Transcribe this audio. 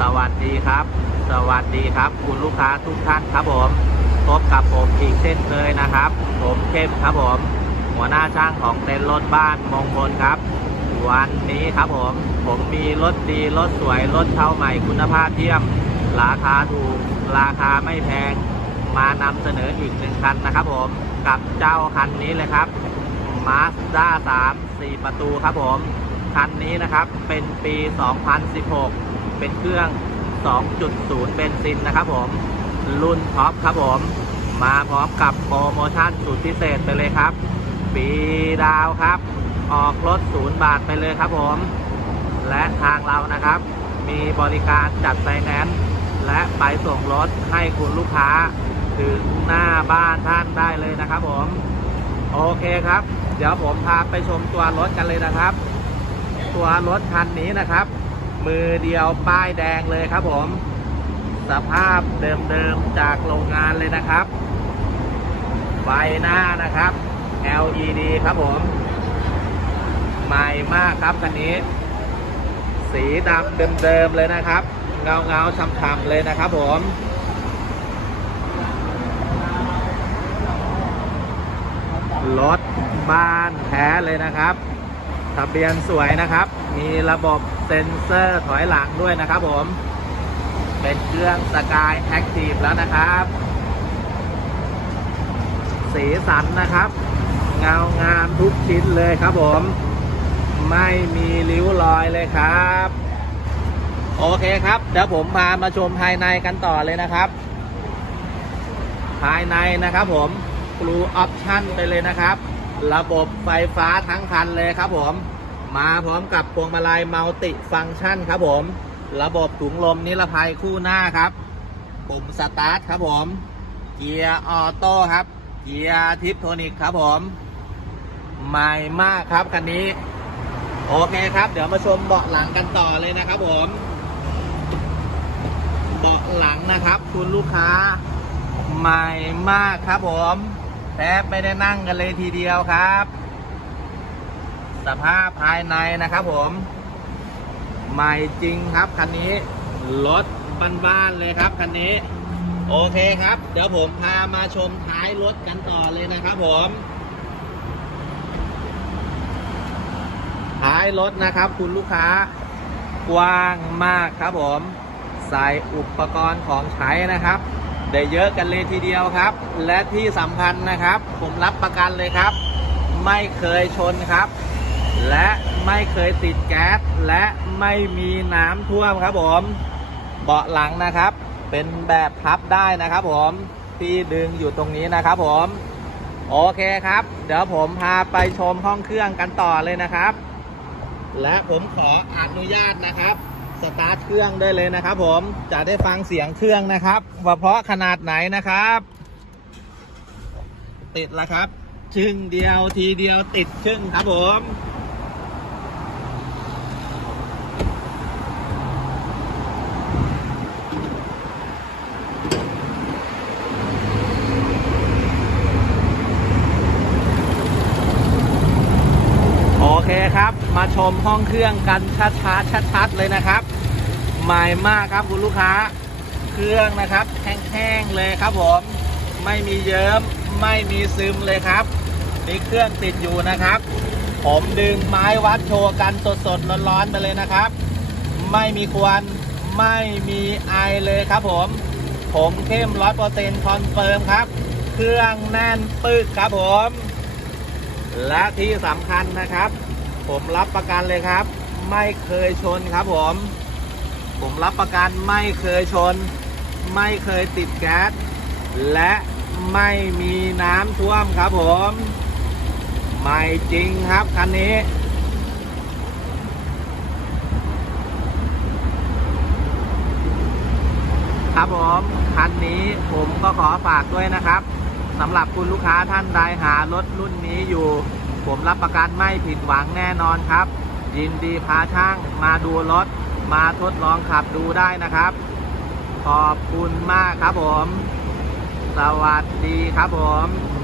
สวัสดีครับ สวัสดีครับ คุณลูกค้าทุกท่านครับผม พบกับผมอีกเช่นเคยนะครับ ผมเข้มครับผม หัวหน้าช่างของเต็นท์รถบ้านมงคลครับ วันนี้ครับผม ผมมีรถดีรถสวยรถเช่าใหม่คุณภาพเยี่ยม ราคาถูก ราคาไม่แพง มานำเสนออีกหนึ่งคันนะครับผม กับเจ้าคันนี้เลยครับ Mazda 3 4ประตูครับผม คันนี้นะครับเป็นปี 2016 เป็นเครื่อง 2.0 เบนซินนะครับผมรุ่นท็อปครับผม มาพร้อมกับโปรโมชั่นสุดพิเศษไปเลยครับปีดาวครับ ออกรถศูนย์บาทไปเลยครับผม และทางเรานะครับ มีบริการจัดไฟแนนซ์และไปส่งรถให้คุณลูกค้า ถึงหน้าบ้านท่านได้เลยนะครับผม โอเคครับ เดี๋ยวผมพาไปชมตัวรถกันเลยนะครับ ตัวรถคันนี้นะครับ มือเดียวป้ายแดงเลยครับผม สภาพเดิมๆจากโรงงานเลยนะครับ ไฟหน้านะครับ LED ครับผมใหม่มากครับคันนี้ สีดำเดิมๆเลยนะครับ เงาเงาๆช่ำๆเลยนะครับผมรถบ้านแท้เลยนะครับ ทะเบียนสวยนะครับ มีระบบเซ็นเซอร์ถอยหลังด้วยนะครับผม เป็นเครื่องสกายแอคทีฟแล้วนะครับ สีสันนะครับ เงางามทุกชิ้นเลยครับผม ไม่มีริ้วรอยเลยครับ โอเคครับ เดี๋ยวผมพามาชมภายในกันต่อเลยนะครับ ภายในนะครับผม Blue Option ไปเลยนะครับ ระบบไฟฟ้าทั้งคันเลยครับผม มาพร้อมกับพวงมาลัยมัลติฟัง c t ชันครับผม ระบบถุงลมนิรภัยคู่หน้าครับ ปุ่มสตาร์ทครับผม เกียร์ออโต้ครับ เกียร์ทิปโทนิกครับผมใหม่มากครับคันนี้ โอเคครับ เดี๋ยวมาชมเบาะหลังกันต่อเลยนะครับผม เบาะหลังนะครับ คุณลูกค้าใหม่มากครับผมแทบไม่ได้นั่งกันเลยทีเดียวครับ สภาพภายในนะครับผม ใหม่จริงครับคันนี้รถบ้านๆเลยครับคันนี้ โอเคครับ เดี๋ยวผมพามาชมท้ายรถกันต่อเลยนะครับผมท้ายรถนะครับคุณลูกค้ากว้างมากครับผม ใส่อุปกรณ์ของใช้นะครับได้เยอะกันเลยทีเดียวครับ และที่สำคัญนะครับ ผมรับประกันเลยครับ ไม่เคยชนครับ และไม่เคยติดแก๊สและไม่มีน้ำท่วมครับผม เบาะหลังนะครับ เป็นแบบพับได้นะครับผมที่ดึงอยู่ตรงนี้นะครับผม โอเคครับ เดี๋ยวผมพาไปชมห้องเครื่องกันต่อเลยนะครับ และผมขออนุญาตนะครับสตาร์ทเครื่องได้เลยนะครับ ผมจะได้ฟังเสียงเครื่องนะครับว่าเพราะขนาดไหนนะครับ ติดแล้วครับ ชึ่งเดียวทีเดียวติดชึ่งครับผม โอเคครับ มา ชมห้องเครื่องกันช้าๆชัดๆเลยนะครับ ใหม่มากครับคุณลูกค้า เครื่องนะครับแห้งๆเลยครับผม ไม่มีเยิ้มไม่มีซึมเลยครับนี่เครื่องติดอยู่นะครับ ผมดึงไม้วัดโชว์กันสดๆร้อนๆไปเลยนะครับ ไม่มีควันไม่มีไอเลยครับผม ผมเข้มร้อยเปอร์เซ็นต์คอนเฟิร์มครับ เครื่องแน่นปึกครับผม และที่สำคัญนะครับ ผมรับประกันเลยครับ ไม่เคยชนครับผม ผมรับประกันไม่เคยชน ไม่เคยติดแก๊สและไม่มีน้ำท่วมครับผมใหม่จริงครับคันนี้ครับผมคันนี้ผมก็ขอฝากด้วยนะครับสำหรับคุณลูกค้าท่านใดหารถรุ่นนี้อยู่ ผมรับประกันไม่ผิดหวังแน่นอนครับ ยินดีพาช่างมาดูรถ มาทดลองขับดูได้นะครับ ขอบคุณมากครับผม สวัสดีครับผม